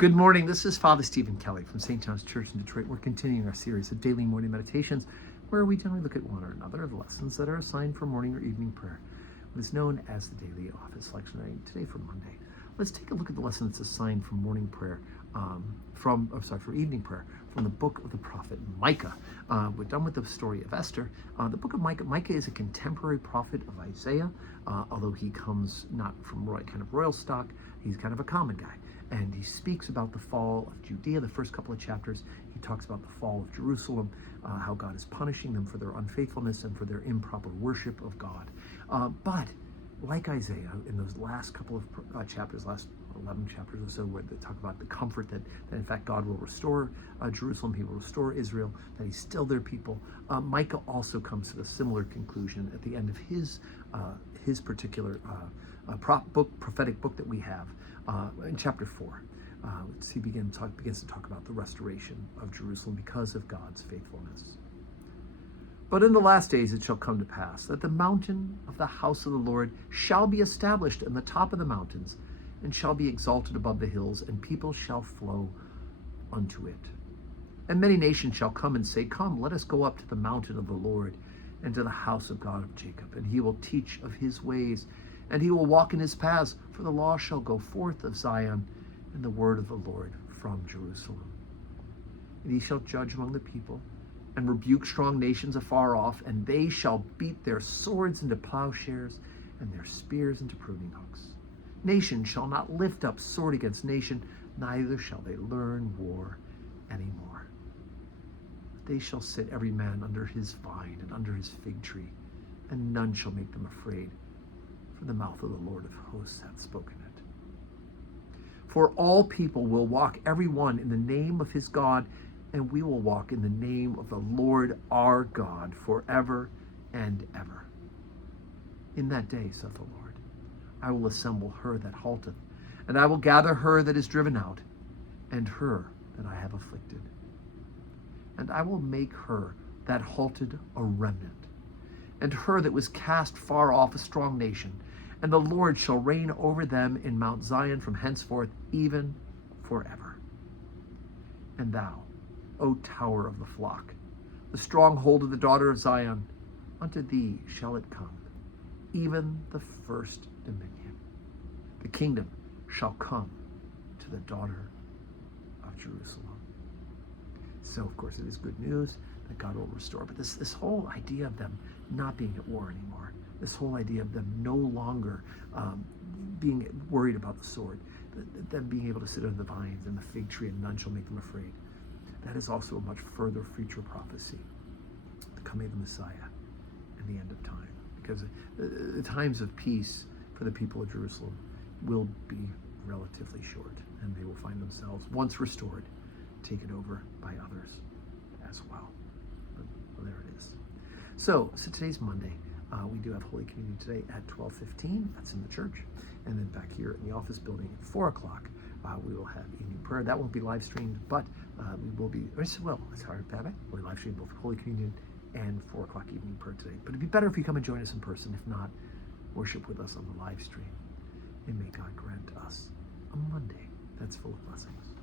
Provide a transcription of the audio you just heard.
Good morning. This is Father Stephen Kelly from St. John's Church in Detroit. We're continuing our series of daily morning meditations where we generally look at one or another of the lessons that are assigned for morning or evening prayer, what is known as the daily office lectionary. Today for Monday, let's take a look at the lesson that's assigned for morning prayer, for evening prayer from the book of the prophet Micah. We're done with the story of Esther. The book of Micah. Micah is a contemporary prophet of Isaiah, although he comes not from royal stock. He's kind of a common guy. And he speaks about the fall of Judea. The first couple of chapters, he talks about the fall of Jerusalem, how God is punishing them for their unfaithfulness and for their improper worship of God. But like Isaiah, in those last couple of chapters, last 11 chapters or so, where they talk about the comfort that in fact God will restore Jerusalem, he will restore Israel, that he's still their people. Micah also comes to a similar conclusion at the end of his particular prophetic book that we have in chapter 4. He begins to talk about the restoration of Jerusalem because of God's faithfulness. But in the last days it shall come to pass that the mountain of the house of the Lord shall be established in the top of the mountains, and shall be exalted above the hills, and people shall flow unto it. And many nations shall come and say, Come, let us go up to the mountain of the Lord, and to the house of God of Jacob, and he will teach of his ways, and he will walk in his paths, for the law shall go forth of Zion, and the word of the Lord from Jerusalem. And he shall judge among the people, and rebuke strong nations afar off, and they shall beat their swords into plowshares, and their spears into pruning hooks. Nation shall not lift up sword against nation, neither shall they learn war anymore. They shall sit every man under his vine and under his fig tree, and none shall make them afraid, for the mouth of the Lord of hosts hath spoken it. For all people will walk every one in the name of his God, and we will walk in the name of the Lord our God forever and ever. In that day, saith the Lord, I will assemble her that halteth, and I will gather her that is driven out, and her that I have afflicted. And I will make her that halted a remnant, and her that was cast far off a strong nation, and the Lord shall reign over them in Mount Zion from henceforth, even forever. And thou, O tower of the flock, the stronghold of the daughter of Zion, unto thee shall it come, even the first dominion. The kingdom shall come to the daughter of Jerusalem. So, of course, it is good news that God will restore. But this whole idea of them not being at war anymore, this whole idea of them no longer being worried about the sword, them being able to sit under the vines and the fig tree, and none shall make them afraid, that is also a much further future prophecy, the coming of the Messiah and the end of time. Because the times of peace for the people of Jerusalem will be relatively short, and they will find themselves, once restored, taken over by others as well. But there it is. So today's Monday. We do have Holy Communion today at 12:15. That's in the church. And then back here in the office building at 4 o'clock, we will have evening prayer. That won't be live streamed, but we will be, we'll live stream both Holy Communion and 4 o'clock evening prayer today. But it'd be better if you come and join us in person. If not, worship with us on the live stream. And may God grant us a Monday that's full of blessings.